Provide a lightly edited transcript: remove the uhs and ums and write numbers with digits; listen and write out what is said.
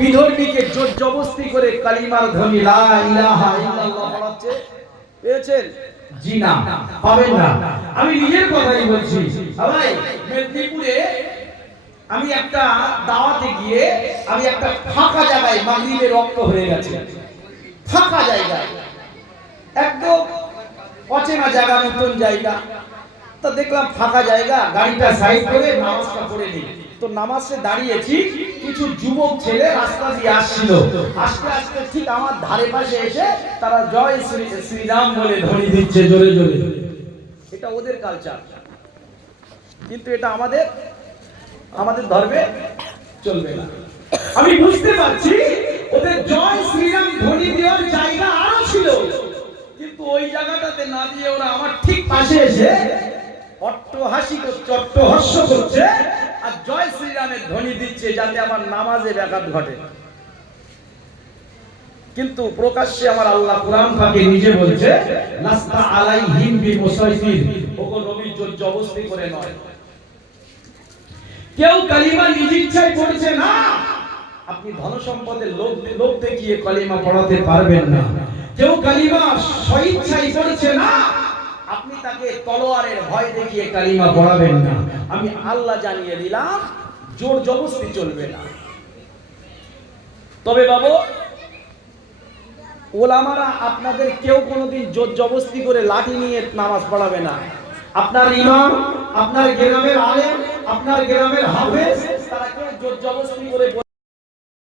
বিধর্মীকে জোর জবরদস্তি করে কালিমার ধ্বনি লা ইলাহা ইল্লাল্লাহ পড়াচ্ছে, পেয়েছেন? জি না, পাবেন না। আমি নিজের কথাই বলছি। ভাই, মেদিনীপুরে আমি একটা দাওয়াতে গিয়ে আমি একটা ফাঁকা জায়গায় মাগরিবের রক্ত হয়ে গেছে, ফাঁকা জায়গায়, একদম অচেনা জায়গা, নতুন জায়গা। তো দেখলাম ফাঁকা জায়গা, গাড়িটা সাইড করে নামাজটা পড়ে নিই। তো নামাজে দাঁড়িয়েছি, কিছু যুবক ছেলে রাস্তা দিয়ে আসছিল, আস্তে আস্তে ঠিক আমার ধারে পাশে এসে তারা জয় শ্রীরাম বলে ধ্বনি দিচ্ছে জোরে জোরে। এটা ওদের কালচার, কিন্তু এটা আমাদের ধর্মে চলবে না। আমি বুঝতে পারছি ওদের জয় শ্রীরাম ধ্বনি দেওয়ার জায়গা আরো ছিল, কিন্তু ওই জায়গাটাতে না দিয়ে ওরা আমার ঠিক পাশে এসে অট্টহাসি করছে, অট্টহাস্য করছে আর জয় শ্রীরামের ধ্বনি দিচ্ছে, যাতে আমার নামাজে ব্যাঘাত ঘটে। কিন্তু প্রকাশ্যে আমার আল্লাহ কুরআন পাকে নিজে বলছে, লাস্তা আলাইহিম বিমুসাইতির, ওগো নবী জোর জবরদস্তি করে নয়। কেউ কালিমা নিজ ইচ্ছায় পড়ছে না। আপনি ধন সম্পদের লোভ দেখিয়ে কালিমা পড়াতে পারবেন না। কেউ কালিমা স্বইচ্ছায় পড়ছে না, আপনি তাকে তলোয়ারের ভয় দেখিয়ে কালিমা পড়াবেন না। আমি আল্লাহ জানিয়ে দিলাম, জোর জবরদস্তি চলবে না। তবে বাবু, ওলামারা আপনাদের কেউ কোনোদিন জোর জবরদস্তি করে লাঠি নিয়ে নামাজ পড়াবে না। আপনার ইমাম, আপনার গ্রামের আলেম, আপনার গ্রামের হাফেজ, তারা কেউ জোর জবরদস্তি করে